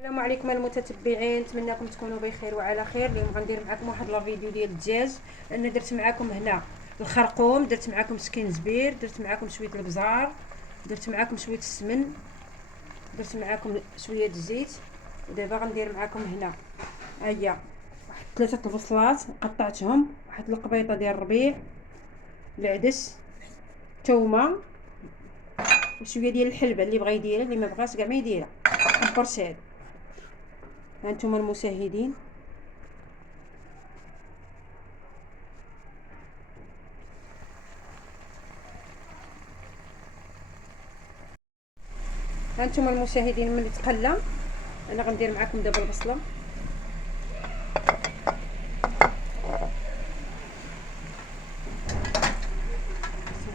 السلام عليكم المتتبعين، نتمنىكم تكونوا بخير وعلى خير. اليوم غندير معكم واحد لا فيديو ديال الدجاج. انا درت معكم هنا الخرقوم، درت معكم سكينزبير، درت معكم شويه البزار، درت معكم شويه السمن، درت معكم شويه الزيت. ودابا غندير معكم هنا هيا واحد 3 البصلات قطعتهم، واحد القبيطه ديال الربيع، العدس، الثومه، وشويه ديال الحلبه اللي بغى يديرها، اللي ما بغاش كاع ما يديرها. برشاد. هانتوما المشاهدين، هانتوما المشاهدين ملي تقلى انا غندير معكم دابا البصله.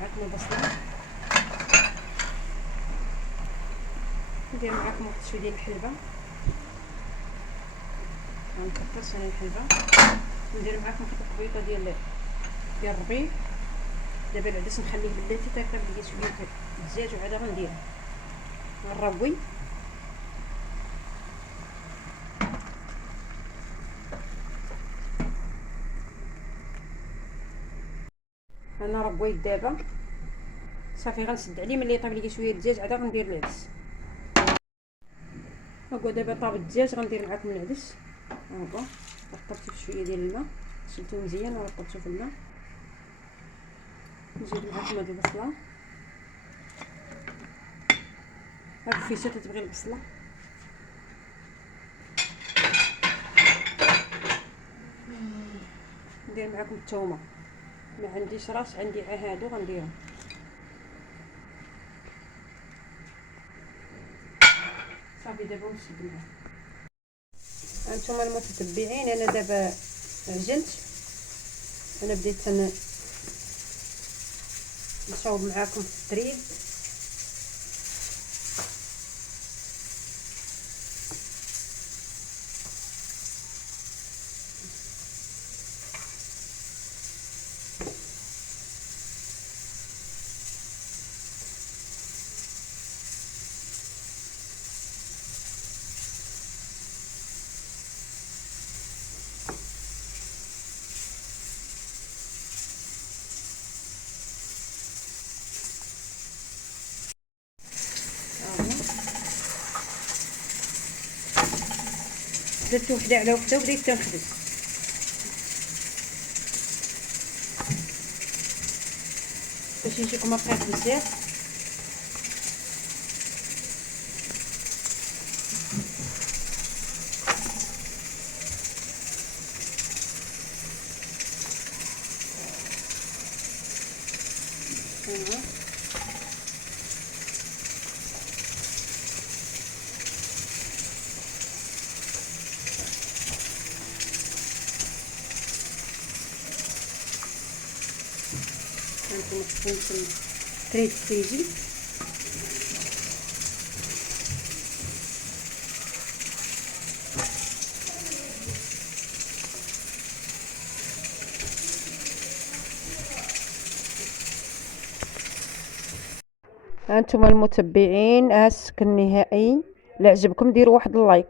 معكم البصله، ندير معكم واحد شويه ديال الحلبه، غنكثر انا الحلبه. ندير معكم واحد القبيطه ديال الربيع. دابا العدس نخليه بلاتي تاكل ليا شويه الدجاج وعاد غنديرها غنروي. انا رويت دابا صافي، غنسد عليه ملي يطيب ليا شويه الدجاج عاد غندير العدس. هاكا دابا طاب الدجاج، غندير معكم العدس. هاكا رطبته بشويه ديال الماء، غسلته مزيان ورطبته في الماء. نزيد معكم هاد البصله، هاد الفيشه تتبغي البصله. ندير معكم الثومه، ما عنديش راس، عندي هادو غنديرهم. صافي دابا نشد معاه. هانتوما المتتبعين، انا دابا عجنت، انا بديت نصاوب معاكم في التريد. درت وحده على وحده وبديت تنخبز. باش يجيكم رقيق بزاف. هانتوما تكون تريد تيجي. هانتوما المتبعين، السك النهائي. لا عجبكم ديروا واحد اللايك.